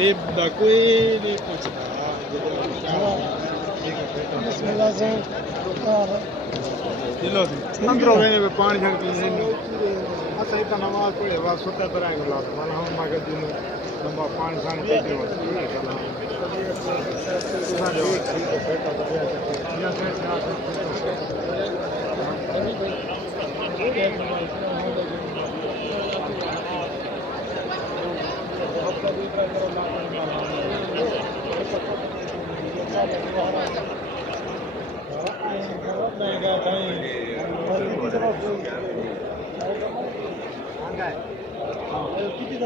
गरीब दा कोई नहीं पूछता बिस्मिल्लाह से दिलो से अंदरों रहने में पानी झड़की नहीं अच्छा इतना नमाज पढ़े बाद सुता तरह के लात माना हम मागे दिन लंबा पानी सानी पी के बाद साढ़े ठीक है बेटा तो या से किती